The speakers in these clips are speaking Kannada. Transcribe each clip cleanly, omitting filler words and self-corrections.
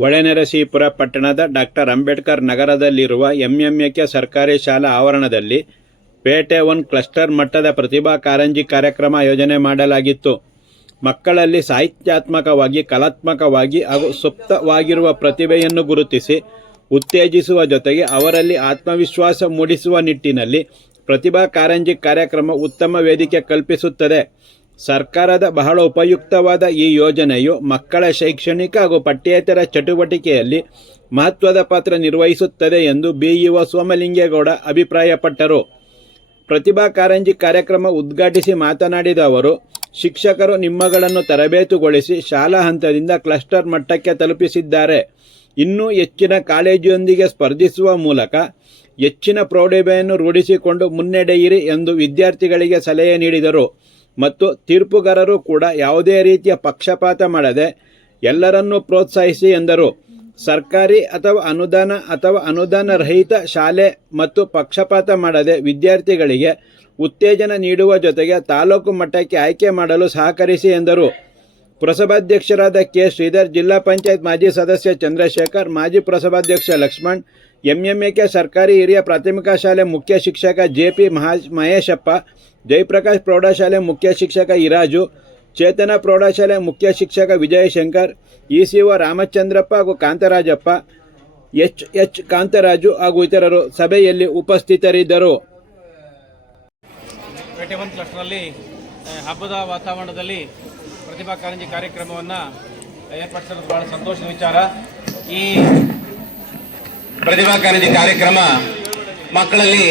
ಹೊಳೆನರಸೀಪುರ ಪಟ್ಟಣದ ಡಾಕ್ಟರ್ ಅಂಬೇಡ್ಕರ್ ನಗರದಲ್ಲಿರುವ ಎಂಎಂಕೆ ಸರ್ಕಾರಿ ಶಾಲಾ ಆವರಣದಲ್ಲಿ ಪೇಟೆ 1 ಕ್ಲಸ್ಟರ್ ಮಟ್ಟದ ಪ್ರತಿಭಾ ಕಾರಂಜಿ ಕಾರ್ಯಕ್ರಮ ಆಯೋಜನೆ ಮಾಡಲಾಗಿತ್ತು. ಮಕ್ಕಳಲ್ಲಿ ಸಾಹಿತ್ಯಾತ್ಮಕವಾಗಿ, ಕಲಾತ್ಮಕವಾಗಿ ಹಾಗೂ ಸುಪ್ತವಾಗಿರುವ ಪ್ರತಿಭೆಯನ್ನು ಗುರುತಿಸಿ ಉತ್ತೇಜಿಸುವ ಜೊತೆಗೆ ಅವರಲ್ಲಿ ಆತ್ಮವಿಶ್ವಾಸ ಮೂಡಿಸುವ ನಿಟ್ಟಿನಲ್ಲಿ ಪ್ರತಿಭಾ ಕಾರಂಜಿ ಕಾರ್ಯಕ್ರಮ ಉತ್ತಮ ವೇದಿಕೆ ಕಲ್ಪಿಸುತ್ತದೆ. ಸರ್ಕಾರದ ಬಹಳ ಉಪಯುಕ್ತವಾದ ಈ ಯೋಜನೆಯು ಮಕ್ಕಳ ಶೈಕ್ಷಣಿಕ ಹಾಗೂ ಪಠ್ಯೇತರ ಚಟುವಟಿಕೆಯಲ್ಲಿ ಮಹತ್ವದ ಪಾತ್ರ ನಿರ್ವಹಿಸುತ್ತದೆ ಎಂದು ಬಿಇಒ ಸೋಮಲಿಂಗೇಗೌಡ ಅಭಿಪ್ರಾಯಪಟ್ಟರು. ಪ್ರತಿಭಾ ಕಾರಂಜಿ ಕಾರ್ಯಕ್ರಮ ಉದ್ಘಾಟಿಸಿ ಮಾತನಾಡಿದ ಅವರು, ಶಿಕ್ಷಕರು ನಿಮ್ಮಗಳನ್ನು ತರಬೇತುಗೊಳಿಸಿ ಶಾಲಾ ಹಂತದಿಂದ ಕ್ಲಸ್ಟರ್ ಮಟ್ಟಕ್ಕೆ ತಲುಪಿಸಿದ್ದಾರೆ. ಇನ್ನೂ ಹೆಚ್ಚಿನ ಕಾಳಜಿಯೊಂದಿಗೆ ಸ್ಪರ್ಧಿಸುವ ಮೂಲಕ ಹೆಚ್ಚಿನ ಪ್ರೌಢಿಮೆಯನ್ನು ರೂಢಿಸಿಕೊಂಡು ಮುನ್ನಡೆಯಿರಿ ಎಂದು ವಿದ್ಯಾರ್ಥಿಗಳಿಗೆ ಸಲಹೆ ನೀಡಿದರು. ಮತ್ತು ತೀರ್ಪುಗಾರರು ಕೂಡ ಯಾವುದೇ ರೀತಿಯ ಪಕ್ಷಪಾತ ಮಾಡದೆ ಎಲ್ಲರನ್ನೂ ಪ್ರೋತ್ಸಾಹಿಸಿ ಎಂದರು. ಸರ್ಕಾರಿ ಅಥವಾ ಅನುದಾನ ರಹಿತ ಶಾಲೆ ಮತ್ತು ಪಕ್ಷಪಾತ ಮಾಡದೆ ವಿದ್ಯಾರ್ಥಿಗಳಿಗೆ ಉತ್ತೇಜನ ನೀಡುವ ಜೊತೆಗೆ ತಾಲೂಕು ಮಟ್ಟಕ್ಕೆ ಆಯ್ಕೆ ಮಾಡಲು ಸಹಕರಿಸಿ ಎಂದರು. ಪುರಸಭಾಧ್ಯಕ್ಷರಾದ ಕೆ. ಶ್ರೀಧರ್, ಜಿಲ್ಲಾ ಪಂಚಾಯತ್ ಮಾಜಿ ಸದಸ್ಯ ಚಂದ್ರಶೇಖರ್, ಮಾಜಿ ಪುರಸಭಾಧ್ಯಕ್ಷ ಲಕ್ಷ್ಮಣ್, ಎಂಎಂಕೆ ಸರ್ಕಾರಿ ಹಿರಿಯ ಪ್ರಾಥಮಿಕ ಶಾಲೆ ಮುಖ್ಯ ಶಿಕ್ಷಕ ಜೆಪಿ ಮಹೇಶಪ್ಪ, ಜಯಪ್ರಕಾಶ್ ಪ್ರೌಢಶಾಲೆ ಮುಖ್ಯ ಶಿಕ್ಷಕ ಇರಾಜು, ಚೇತನ ಪ್ರೌಢಶಾಲೆ ಮುಖ್ಯ ಶಿಕ್ಷಕ ವಿಜಯಶಂಕರ್, ಇಸಿಒ ರಾಮಚಂದ್ರಪ್ಪ ಹಾಗೂ ಕಾಂತರಾಜಪ್ಪ, ಎಚ್ ಕಾಂತರಾಜು ಹಾಗೂ ಇತರರು ಸಭೆಯಲ್ಲಿ ಉಪಸ್ಥಿತರಿದ್ದರು. ಪೇಟೆ 1 ಕ್ಲಸ್ಟರ್ನಲ್ಲಿ ಹಬ್ಬದ ವಾತಾವರಣದಲ್ಲಿ ಪ್ರತಿಭಾ ಕಾರಂಜಿ ಕಾರ್ಯಕ್ರಮವನ್ನು ಏರ್ಪಡಿಸಿರೋದು ಬಹಳ ಸಂತೋಷದ ವಿಚಾರ. ಈ ಪ್ರತಿಭಾ ಕಾರಂಜಿ ಕಾರ್ಯಕ್ರಮ ಮಕ್ಕಳಲ್ಲಿ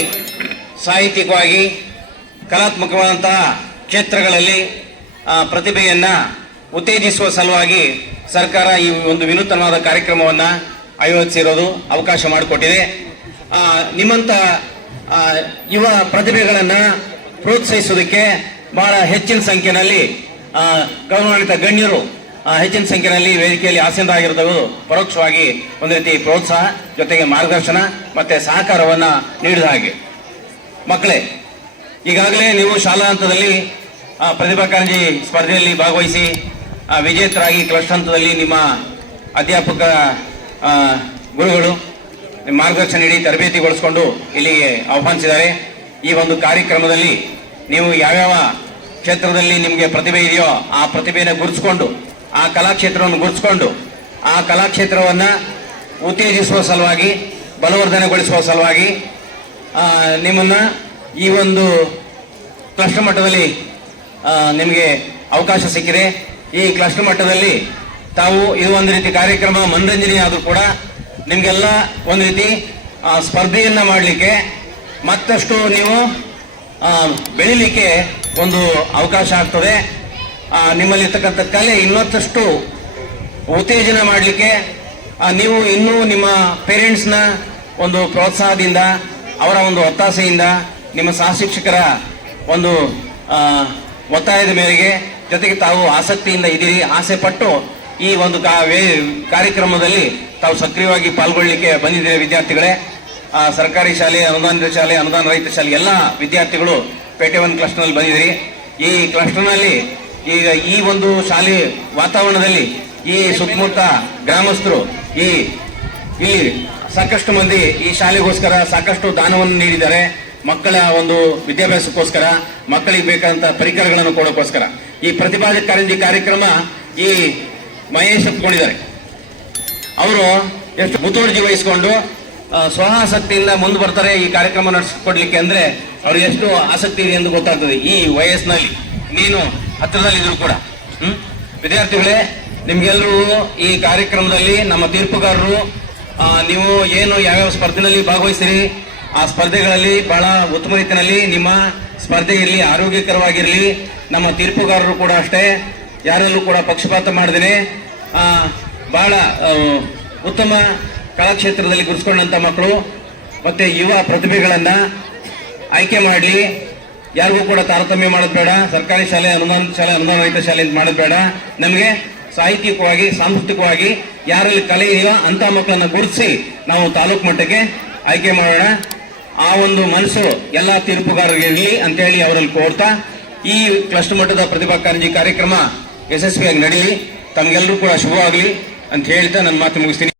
ಸಾಹಿತ್ಯಿಕವಾಗಿ, ಕಲಾತ್ಮಕವಾದಂತಹ ಕ್ಷೇತ್ರಗಳಲ್ಲಿ ಪ್ರತಿಭೆಯನ್ನು ಉತ್ತೇಜಿಸುವ ಸಲುವಾಗಿ ಸರ್ಕಾರ ಈ ಒಂದು ವಿನೂತನವಾದ ಕಾರ್ಯಕ್ರಮವನ್ನು ಆಯೋಜಿಸಿರೋದು ಅವಕಾಶ ಮಾಡಿಕೊಟ್ಟಿದೆ. ನಿಮ್ಮಂಥ ಯುವ ಪ್ರತಿಭೆಗಳನ್ನು ಪ್ರೋತ್ಸಾಹಿಸುವುದಕ್ಕೆ ಬಹಳ ಹೆಚ್ಚಿನ ಸಂಖ್ಯೆಯಲ್ಲಿ ಗೌರವಾನ್ವಿತ ಗಣ್ಯರು ಹೆಚ್ಚಿನ ಸಂಖ್ಯೆಯಲ್ಲಿ ವೇದಿಕೆಯಲ್ಲಿ ಆಸೀನರಾಗಿರುವುದು ಪರೋಕ್ಷವಾಗಿ ಒಂದು ರೀತಿ ಪ್ರೋತ್ಸಾಹ ಜೊತೆಗೆ ಮಾರ್ಗದರ್ಶನ ಮತ್ತು ಸಹಕಾರವನ್ನು ನೀಡಿದ ಹಾಗೆ. ಮಕ್ಕಳೇ, ಈಗಾಗಲೇ ನೀವು ಶಾಲಾ ಹಂತದಲ್ಲಿ ಪ್ರತಿಭಾ ಕಾರಂಜಿ ಸ್ಪರ್ಧೆಯಲ್ಲಿ ಭಾಗವಹಿಸಿ ವಿಜೇತರಾಗಿ ಕ್ಲಸ್ಟರ್ ಹಂತದಲ್ಲಿ ನಿಮ್ಮ ಅಧ್ಯಾಪಕ ಗುರುಗಳು ನಿಮ್ಮ ಮಾರ್ಗದರ್ಶನ ನೀಡಿ ತರಬೇತಿಗೊಳಿಸಿಕೊಂಡು ಇಲ್ಲಿಗೆ ಆಹ್ವಾನಿಸಿದ್ದಾರೆ. ಈ ಒಂದು ಕಾರ್ಯಕ್ರಮದಲ್ಲಿ ನೀವು ಯಾವ್ಯಾವ ಕ್ಷೇತ್ರದಲ್ಲಿ ನಿಮಗೆ ಪ್ರತಿಭೆ ಇದೆಯೋ ಆ ಪ್ರತಿಭೆಯನ್ನು ಗುರುತಿಸ್ಕೊಂಡು, ಆ ಕಲಾಕ್ಷೇತ್ರವನ್ನು ಗುರುತಿಸ್ಕೊಂಡು ಆ ಕಲಾಕ್ಷೇತ್ರವನ್ನು ಉತ್ತೇಜಿಸುವ ಸಲುವಾಗಿ, ಬಲವರ್ಧನೆಗೊಳಿಸುವ ಸಲುವಾಗಿ ನಿಮ್ಮನ್ನು ಈ ಒಂದು ಕ್ಲಸ್ಟರ್ ಮಟ್ಟದಲ್ಲಿ ನಿಮಗೆ ಅವಕಾಶ ಸಿಕ್ಕಿದೆ. ಈ ಕ್ಲಸ್ಟರ್ ಮಟ್ಟದಲ್ಲಿ ತಾವು ಇದು ಒಂದು ರೀತಿ ಕಾರ್ಯಕ್ರಮ ಮನರಂಜನೆ ಆದರೂ ಕೂಡ ನಿಮಗೆಲ್ಲ ಒಂದು ರೀತಿ ಸ್ಪರ್ಧೆಯನ್ನು ಮಾಡಲಿಕ್ಕೆ, ಮತ್ತಷ್ಟು ನೀವು ಬೆಳೀಲಿಕ್ಕೆ ಒಂದು ಅವಕಾಶ ಆಗ್ತದೆ. ನಿಮ್ಮಲ್ಲಿರ್ತಕ್ಕಂಥ ಕಲೆ ಇನ್ನೊತ್ತಷ್ಟು ಉತ್ತೇಜನ ಮಾಡಲಿಕ್ಕೆ ನೀವು ಇನ್ನೂ ನಿಮ್ಮ ಪೇರೆಂಟ್ಸ್ನ ಒಂದು ಪ್ರೋತ್ಸಾಹದಿಂದ, ಅವರ ಒಂದು ಒತ್ತಾಸೆಯಿಂದ, ನಿಮ್ಮ ಸಹಶಿಕ್ಷಕರ ಒಂದು ಒತ್ತಾಯದ ಮೇರೆಗೆ, ಜೊತೆಗೆ ತಾವು ಆಸಕ್ತಿಯಿಂದ ಇದ್ದೀರಿ, ಆಸೆ ಪಟ್ಟು ಈ ಒಂದು ಕಾರ್ಯಕ್ರಮದಲ್ಲಿ ತಾವು ಸಕ್ರಿಯವಾಗಿ ಪಾಲ್ಗೊಳ್ಳಲಿಕ್ಕೆ ಬಂದಿದ್ದೀರಿ ವಿದ್ಯಾರ್ಥಿಗಳೇ. ಸರ್ಕಾರಿ ಶಾಲೆ, ಅನುದಾನಿತ ಶಾಲೆ, ಅನುದಾನ ರಹಿತ ಶಾಲೆ ಎಲ್ಲ ವಿದ್ಯಾರ್ಥಿಗಳು ಪೇಟೆ 1 ಕ್ಲಸ್ಟರ್ನಲ್ಲಿ ಬಂದಿದ್ದೀರಿ. ಈ ಕ್ಲಸ್ಟರ್ನಲ್ಲಿ ಈಗ ಈ ಒಂದು ಶಾಲೆ ವಾತಾವರಣದಲ್ಲಿ ಈ ಸುತ್ತಮುತ್ತ ಗ್ರಾಮಸ್ಥರು ಇಲ್ಲಿ ಸಾಕಷ್ಟು ಮಂದಿ ಈ ಶಾಲೆಗೋಸ್ಕರ ಸಾಕಷ್ಟು ದಾನವನ್ನು ನೀಡಿದ್ದಾರೆ. ಮಕ್ಕಳ ಒಂದು ವಿದ್ಯಾಭ್ಯಾಸಕ್ಕೋಸ್ಕರ, ಮಕ್ಕಳಿಗೆ ಬೇಕಾದಂಥ ಪರಿಕರಗಳನ್ನು ಕೊಡೋಕ್ಕೋಸ್ಕರ ಈ ಪ್ರತಿಭಾ ಕಾರಂಜಿ ಕಾರ್ಯಕ್ರಮ ಈ ಮಹೇಶ್ ಒಪ್ಕೊಂಡಿದ್ದಾರೆ. ಅವರು ಎಷ್ಟು ಮುತುವರ್ಜಿ ವಹಿಸಿಕೊಂಡು ಸ್ವಆಸಕ್ತಿಯಿಂದ ಮುಂದೆ ಬರ್ತಾರೆ ಈ ಕಾರ್ಯಕ್ರಮ ನಡೆಸಿಕೊಡ್ಲಿಕ್ಕೆ. ಅಂದರೆ ಅವ್ರಿಗೆ ಎಷ್ಟು ಆಸಕ್ತಿ ಇದೆ ಎಂದು ಗೊತ್ತಾಗ್ತದೆ ಈ ವಯಸ್ಸಿನಲ್ಲಿ, ನೀನು ಹತ್ತಿರದಲ್ಲಿದ್ರು ಕೂಡ. ವಿದ್ಯಾರ್ಥಿಗಳೇ, ನಿಮ್ಗೆಲ್ಲರೂ ಈ ಕಾರ್ಯಕ್ರಮದಲ್ಲಿ ನಮ್ಮ ತೀರ್ಪುಗಾರರು ನೀವು ಏನು ಯಾವ್ಯಾವ ಸ್ಪರ್ಧೆಯಲ್ಲಿ ಭಾಗವಹಿಸ್ತೀರಿ ಆ ಸ್ಪರ್ಧೆಗಳಲ್ಲಿ ಬಹಳ ಉತ್ತಮ ರೀತಿಯಲ್ಲಿ ನಿಮ್ಮ ಸ್ಪರ್ಧೆ ಇರಲಿ, ಆರೋಗ್ಯಕರವಾಗಿರಲಿ. ನಮ್ಮ ತೀರ್ಪುಗಾರರು ಕೂಡ ಅಷ್ಟೇ, ಯಾರಲ್ಲೂ ಕೂಡ ಪಕ್ಷಪಾತ ಮಾಡದೇನೆ ಬಹಳ ಉತ್ತಮ ಕಲಾಕ್ಷೇತ್ರದಲ್ಲಿ ಗುರುಸ್ಕೊಂಡಂಥ ಮಕ್ಕಳು ಮತ್ತು ಯುವ ಪ್ರತಿಭೆಗಳನ್ನು ಆಯ್ಕೆ ಮಾಡಲಿ. ಯಾರಿಗೂ ಕೂಡ ತಾರತಮ್ಯ ಮಾಡೋದು ಬೇಡ. ಸರ್ಕಾರಿ ಶಾಲೆ, ಅನುದಾನಿತ ಶಾಲೆ, ಅನುದಾನ ರಹಿತ ಶಾಲೆ ಅಂತ ಮಾಡೋದು ಬೇಡ. ನಮಗೆ ಸಾಹಿತ್ಯಿಕವಾಗಿ, ಸಾಂಸ್ಕೃತಿಕವಾಗಿ ಯಾರಲ್ಲಿ ಕಲೆ ಇದೆಯೋ ಅಂಥ ಮಕ್ಕಳನ್ನು ಗುರುತಿಸಿ ನಾವು ತಾಲೂಕು ಮಟ್ಟಕ್ಕೆ ಆಯ್ಕೆ ಮಾಡೋಣ. ಆ ಒಂದು ಮನಸ್ಸು ಎಲ್ಲ ತೀರ್ಪುಗಾರರಿಗೆ ಇರಲಿ ಅಂತೇಳಿ ಅವರಲ್ಲಿ ಕೋರ್ತಾ ಈ ಕ್ಲಸ್ಟರ್ ಮಟ್ಟದ ಪ್ರತಿಭಾ ಕಾರಂಜಿ ಕಾರ್ಯಕ್ರಮ ಯಶಸ್ವಿಯಾಗಿ ನಡೆಯಲಿ. ತಮಗೆಲ್ಲರೂ ಕೂಡ ಶುಭವಾಗಲಿ. ಅಂತ ಹೇಳ್ತಾ ನನ್ನ ಮಾತು ಮುಗಿಸ್ತೀನಿ.